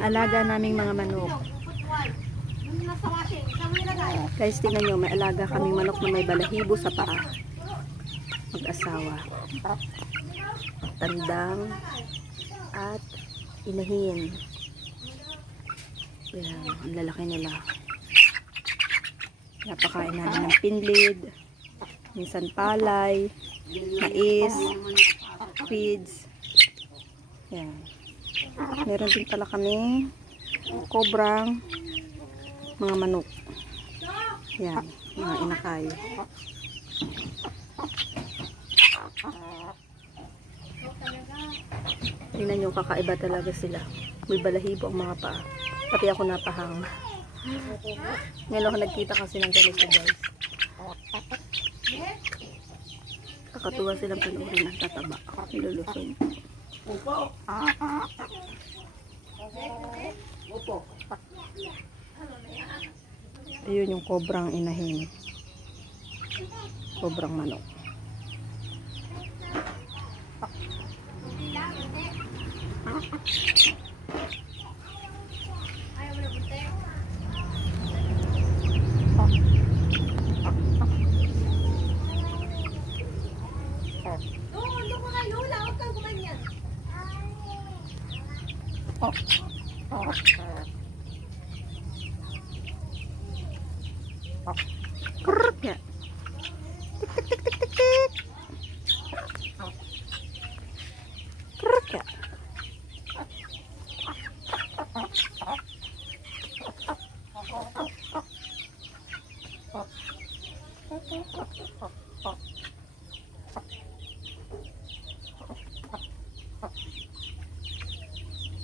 Alaga naming mga manok. Guys, tingnan nyo, may alaga kaming manok na may balahibo sa paa. Mag-asawa. Tandang at inahin. Yan, ang lalaki nila. Napakain namin ng pinlid, minsan palay, mais, feeds. Yan. Meron din pala kami kobrang mga manok. Yan, mga inakay. Tingnan nyo, kakaiba talaga sila. May balahibo ang mga paa. Pati ako napahang. Ngayon ako nagkita kasi ng ganito guys. Kakatuwa silang panoorin ang tataba. Nilulusog. Ayun yung kobrang inahin. Kobrang manok. Oo, ออกกรึบเนี่ยติ๊กติ๊กติ๊กติ๊กติ๊กกรึบเนี่ยออก